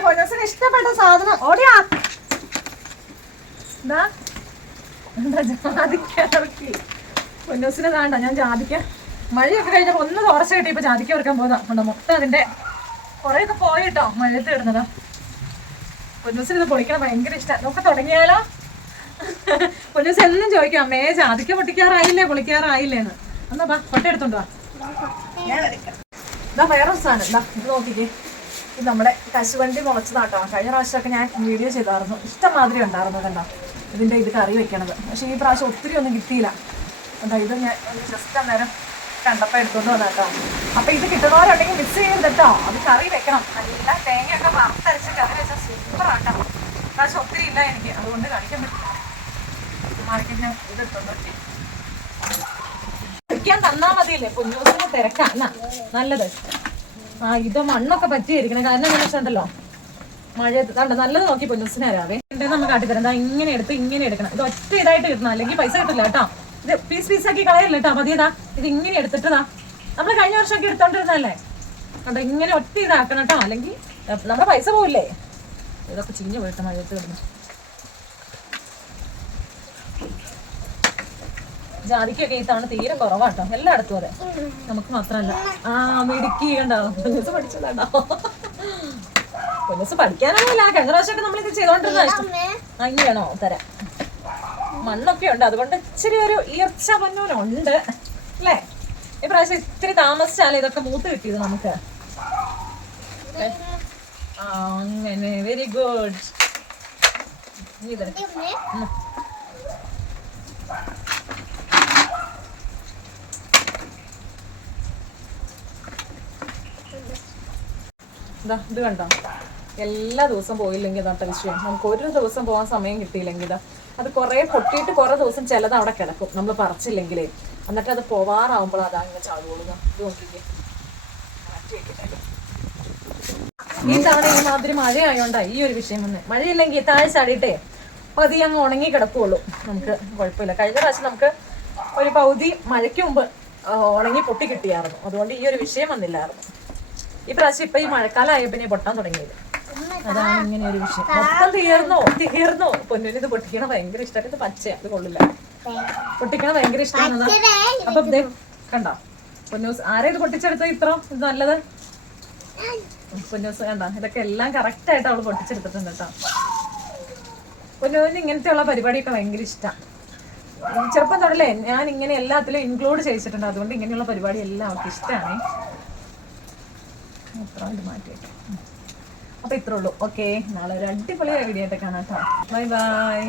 പൊന്നൂസിന് ഇഷ്ടപ്പെട്ട സാധനം ഓടിയാ എന്താ എന്താ ജാതിക്ക ഇറക്കി. പൊന്നൂസിന് വേണ്ട ഞാൻ ജാതിക്ക മഴയൊക്കെ കഴിഞ്ഞപ്പോ ഒന്ന് തുറച്ച കിട്ടി. ഇപ്പൊ ജാതിക്ക ഇറക്കാൻ പോകുന്ന മൊത്തം അതിന്റെ കുറെയൊക്കെ പോയിട്ടോ മഴയത്ത് ഇടുന്നതാ. പൊന്നൂസിന് ഇത് പൊളിക്കണം ഭയങ്കര ഇഷ്ടം. നമുക്ക് തുടങ്ങിയാലോ? പൊന്നൂസ് എന്നും ചോദിക്കാം അമ്മേ ജാതിക്ക പൊളിക്കാറായില്ലേന്ന്. എന്നാ ബാ കൊട്ട എടുത്തോണ്ട് വാ. ഇതാ വേറെ സാധനം എന്താ ഇത് നോക്കിക്കേ. ഇത് നമ്മുടെ കശുവണ്ടി മുളച്ചതാട്ടോ. കഴിഞ്ഞ പ്രാവശ്യമൊക്കെ ഞാൻ വീഡിയോ ചെയ്തായിരുന്നു. ഇഷ്ടംമാതിരി ഉണ്ടായിരുന്നു കണ്ടോ ഇതിന്റെ ഇത് കറി വെക്കണത്. പക്ഷെ ഈ പ്രാവശ്യം ഒത്തിരി ഒന്നും കിട്ടിയില്ല. എന്താ ഇത് ഞാൻ ജസ്റ്റ് അന്നേരം കണ്ടപ്പോൾ എടുത്തോണ്ട് വന്ന കേട്ടോ. അപ്പൊ ഇത് കിട്ടുന്നവരുണ്ടെങ്കിൽ മിക്സ് ചെയ്ത് കേട്ടോ. അത് കറി വെക്കണം. നല്ല തേങ്ങയൊക്കെ വറുത്തരച്ച് കറി വെച്ചാൽ സൂപ്പറാട്ടോ. പ്രാവശ്യം ഒത്തിരി ഇല്ല എനിക്ക്, അതുകൊണ്ട് കാണിക്കാൻ പറ്റില്ല. മാർക്കറ്റിന് ഇത് എടുത്തോണ്ട് വെക്കാൻ തന്നാ മതിയല്ലേ. പൊന്നൂസിന് തിരക്കാം നല്ലത്. ഇത് മണ്ണൊക്കെ പറ്റിയിരിക്കണം. കാരണം എന്താ വെച്ചിട്ടുണ്ടല്ലോ മഴയത്ത് കണ്ട നല്ലത് നോക്കി പൊന്നൂസിനെ അറിയാവേ. നമുക്ക് കാട്ടിത്തരാം. എന്താ ഇങ്ങനെ എടുക്കണം. ഇത് ഒറ്റ ഇതായിട്ട് കിട്ടണം, അല്ലെങ്കിൽ പൈസ കിട്ടില്ല കേട്ടോ. ഇത് പീസാക്കി കളയല്ലേ കേട്ടോ. മതിയതാ ഇത് ഇങ്ങനെ എടുത്തിട്ടതാ. നമ്മൾ കഴിഞ്ഞ വർഷമൊക്കെ എടുത്തോണ്ടിരുന്നല്ലേ കണ്ടോ. ഇങ്ങനെ ഒറ്റ ഇതാക്കണം കേട്ടോ, അല്ലെങ്കിൽ നമ്മുടെ പൈസ പോവില്ലേ. ഇതൊക്കെ ചീഞ്ഞ് പോയിട്ട് മഴയത്ത് കിടന്നു. ജാതിക്കൊക്കെ ഈ തവണ തീരെ കുറവാട്ടോ. എല്ലായിടത്തും അതെ, നമുക്ക് മാത്രമല്ല. മിടുക്കി ഉണ്ടാവും. പൊന്നൂസ് പഠിച്ചതാണ്ടോ. പൊന്നൂസ് പഠിക്കാനൊന്നുമില്ല. കഴിഞ്ഞ പ്രാവശ്യമൊക്കെ നമ്മളിത് ചെയ്തോണ്ടിരുന്ന ഇഷ്ടം. ഇനി വേണോ തരാം. മണ്ണൊക്കെ ഉണ്ട്, അതുകൊണ്ട് ഇച്ചിരി ഒരു ഈർച്ച പൊന്നൂനുണ്ട് അല്ലേ. ഈ പ്രാവശ്യം ഇത്തിരി താമസിച്ചാലേ ഇതൊക്കെ മൂത്ത് കിട്ടിയത് നമുക്ക്. അങ്ങനെ വെരി ഗുഡ്. ഇത് കണ്ടോ, എല്ലാ ദിവസവും പോയില്ലെങ്കിൽ ഇതാട്ട വിഷയം. നമുക്ക് ഒരു ദിവസം പോകാൻ സമയം കിട്ടിയില്ലെങ്കിൽ ഇതാ അത് കുറെ പൊട്ടിയിട്ട് കുറെ ദിവസം ചിലത് അവിടെ കിടക്കും നമ്മൾ പറിച്ചില്ലെങ്കിലേ. എന്നിട്ട് അത് പോവാറാവുമ്പോൾ അതാ ഇങ്ങനെ ചാടുകൊള്ളുക. ഇത് നോക്കിക്കേ. ഈ തവണ ഈ മാതിരി മഴയായോണ്ടാ ഈ ഒരു വിഷയം വന്ന്. മഴയില്ലെങ്കിൽ താഴെ ചാടിയിട്ടേ പകുതി അങ്ങ് ഉണങ്ങി കിടക്കുള്ളൂ. നമുക്ക് കുഴപ്പമില്ല. കഴിഞ്ഞ പ്രാവശ്യം നമുക്ക് ഒരു പകുതി മഴയ്ക്ക് മുമ്പ് ഉണങ്ങി പൊട്ടി കിട്ടിയായിരുന്നു. അതുകൊണ്ട് ഈ ഒരു വിഷയം വന്നില്ലായിരുന്നു. ഈ പ്രാവശ്യം ഇപ്പൊ ഈ മഴക്കാലം ആയ പിന്നെ പൊട്ടാൻ തുടങ്ങിയത്. അതാണ് ഇങ്ങനെ ഒരു വിഷയം. മൊത്തം തീർന്നോ. പൊന്നിന് ഇത് പൊട്ടിക്കണം ഭയങ്കര ഇഷ്ടമാണ്. ഇത് പച്ചയാ, അത് കൊള്ളില്ല. പൊട്ടിക്കണം ഭയങ്കര ഇഷ്ടമാണ്. അപ്പൊ കണ്ടോ പൊന്നൂസ് ആരെ ഇത് പൊട്ടിച്ചെടുത്തോ ഇത്ര ഇത് നല്ലത്. പൊന്നൂസ് കണ്ട ഇതൊക്കെ എല്ലാം കറക്റ്റ് ആയിട്ട് അവള് പൊട്ടിച്ചെടുത്തിട്ടുണ്ട് കേട്ടോ. പൊന്നൂന് ഇങ്ങനത്തെ ഉള്ള പരിപാടിയൊക്കെ ഭയങ്കര ഇഷ്ടമാണ്. ചെറുപ്പം തൊടല്ലേ ഞാൻ ഇങ്ങനെ എല്ലാത്തിലും ഇൻക്ലൂഡ് ചെയ്യിച്ചിട്ടുണ്ട്. അതുകൊണ്ട് ഇങ്ങനെയുള്ള പരിപാടി എല്ലാം അവർക്ക് ഇഷ്ടമാണ്. മാറ്റിയിട്ട് അപ്പൊ ഇത്രേ ഉള്ളൂ. ഓക്കെ, നാളെ ഒരു അടിപൊളിയായ വീഡിയോ ആയിട്ട് കാണാം കേട്ടോ. Bye bye.